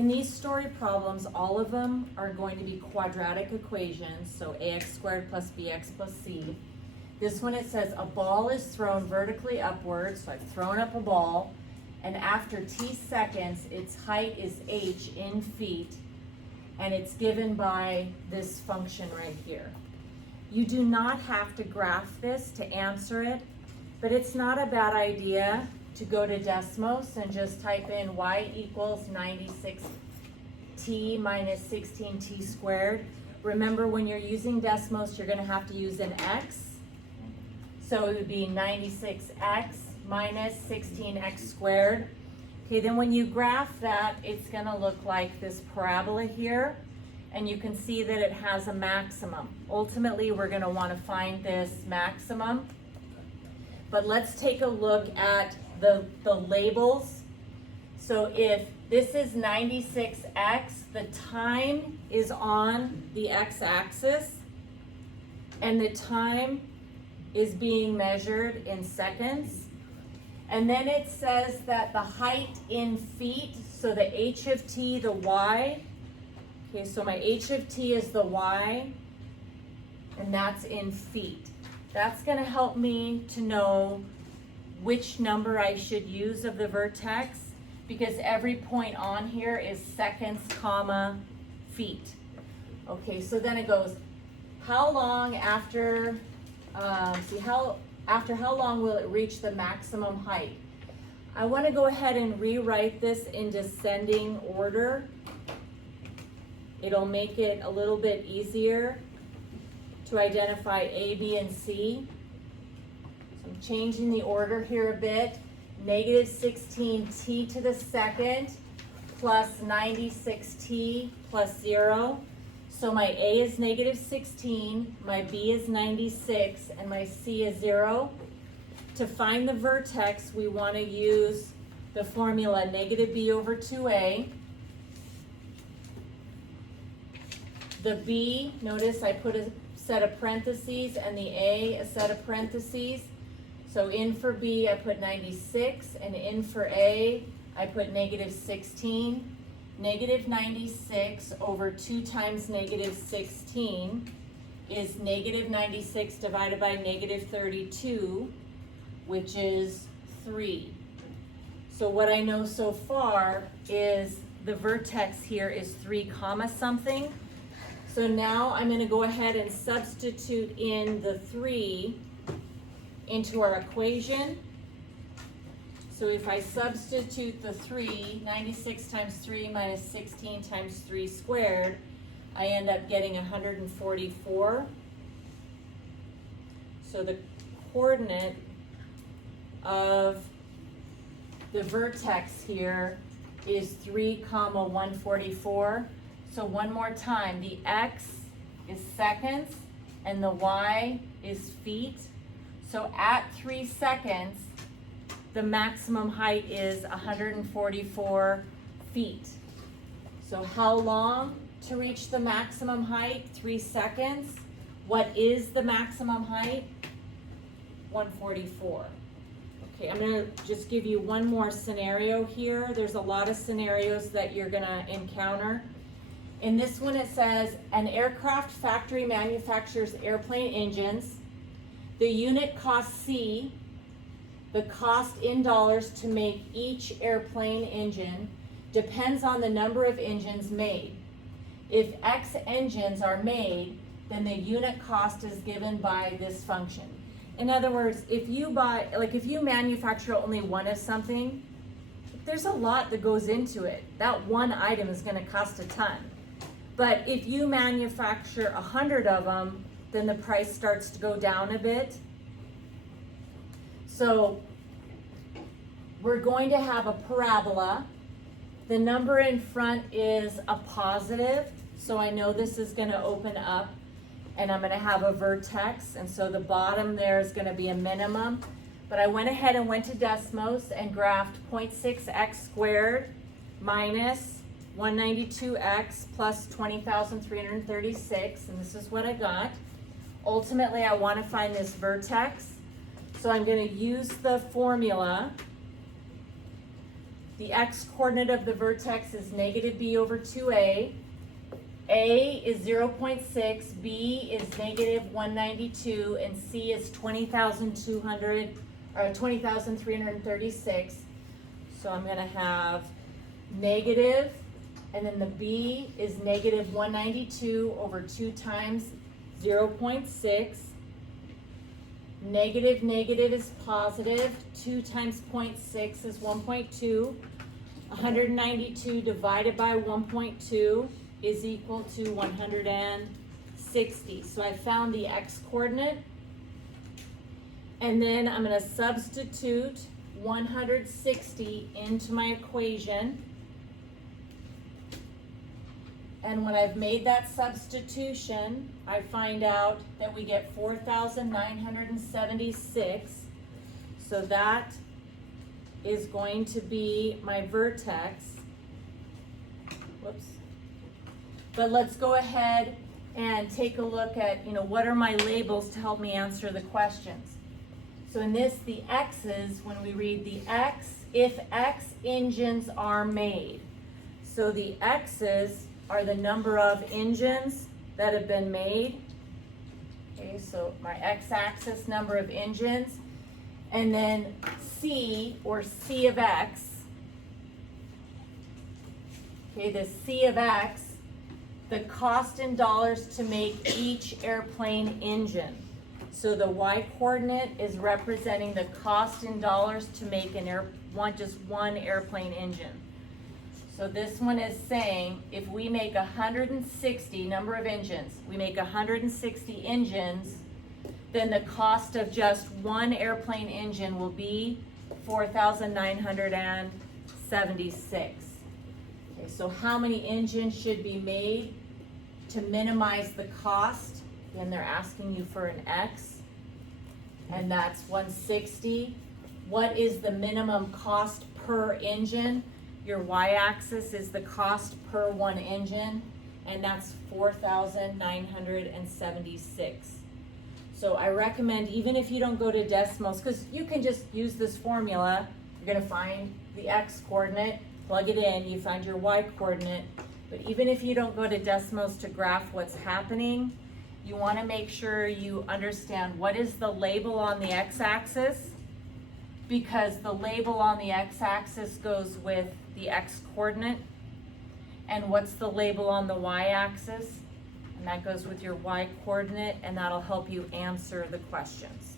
In these story problems, all of them are going to be quadratic equations, so ax squared plus bx plus c. This one, it says a ball is thrown vertically upwards, so I've thrown up a ball, and after t seconds, its height is h in feet, and it's given by this function right here. You do not have to graph this to answer it, but it's not a bad idea to go to Desmos and just type in y equals 96t minus 16t squared. Remember, when you're using Desmos, you're going to have to use an x. So it would be 96x minus 16x squared. Okay, then when you graph that, it's going to look like this parabola here. And you can see that it has a maximum. Ultimately, we're going to want to find this maximum. But let's take a look at the labels. So if this is 96x, the time is on the x-axis, and the time is being measured in seconds. And then it says that the height in feet, so the h of t, the y, okay, so my h of t is the y, and that's in feet. That's going to help me to know which number I should use of the vertex, because every point on here is seconds, comma, feet. Okay, so then it goes, how long after, after how long will it reach the maximum height? I want to go ahead and rewrite this in descending order. It'll make it a little bit easier to identify A, B, and C. So I'm changing the order here a bit. Negative 16t to the second plus 96t plus 0. So my A is negative 16, my B is 96, and my C is 0. To find the vertex, we want to use the formula negative b over 2a. The b, notice I put a set of parentheses, and the a set of parentheses. So in for b, I put 96, and in for a, I put negative 16. Negative 96 over 2 times negative 16 is negative 96 divided by negative 32, which is 3. So what I know so far is the vertex here is 3 comma something. So now I'm going to go ahead and substitute in the 3 into our equation. So if I substitute the 3, 96 times 3 minus 16 times 3 squared, I end up getting 144. So the coordinate of the vertex here is 3 comma 144. So one more time, the x is seconds and the y is feet. So at 3 seconds, the maximum height is 144 feet. So how long to reach the maximum height? 3 seconds. What is the maximum height? 144. Okay, I'm gonna just give you one more scenario here. There's a lot of scenarios that you're gonna encounter. In this one, it says, an aircraft factory manufactures airplane engines. The unit cost C, the cost in dollars to make each airplane engine, depends on the number of engines made. If X engines are made, then the unit cost is given by this function. In other words, if you manufacture only one of something, there's a lot that goes into it. That one item is going to cost a ton. But if you manufacture 100 of them, then the price starts to go down a bit. So we're going to have a parabola. The number in front is a positive, so I know this is going to open up, and I'm going to have a vertex, and so the bottom there is going to be a minimum. But I went ahead and went to Desmos and graphed 0.6x squared minus 192x plus 20,336, and this is what I got. Ultimately, I want to find this vertex, so I'm going to use the formula. The x-coordinate of the vertex is negative b over 2a. A is 0.6, B is negative 192, and C is 20,336. So I'm gonna have negative, and then the B is negative 192 over 2 times 0.6. Negative, negative is positive. 2 times 0.6 is 1.2. 192 divided by 1.2 is equal to 160. So I found the x-coordinate. And then I'm going to substitute 160 into my equation. And when I've made that substitution, I find out that we get 4,976. So that is going to be my vertex. Whoops. But let's go ahead and take a look at, what are my labels to help me answer the questions. So in this, the X's, when we read the X, if X engines are made. So the X's are the number of engines that have been made. Okay, so my x-axis, number of engines. And then C, or C of X. Okay, the C of X, the cost in dollars to make each airplane engine. So the y-coordinate is representing the cost in dollars to make just one airplane engine. So this one is saying if we make 160 number of engines, we make 160 engines, then the cost of just one airplane engine will be 4,976. Okay, so how many engines should be made to minimize the cost? Again, they're asking you for an X, and that's 160. What is the minimum cost per engine? Your y-axis is the cost per one engine, and that's 4,976. So I recommend, even if you don't go to decimals, because you can just use this formula, you're gonna find the x-coordinate, plug it in, you find your y-coordinate, but even if you don't go to decimals to graph what's happening, you wanna make sure you understand what is the label on the x-axis, because the label on the x-axis goes with the x-coordinate, and what's the label on the y-axis, and that goes with your y-coordinate, and that'll help you answer the questions.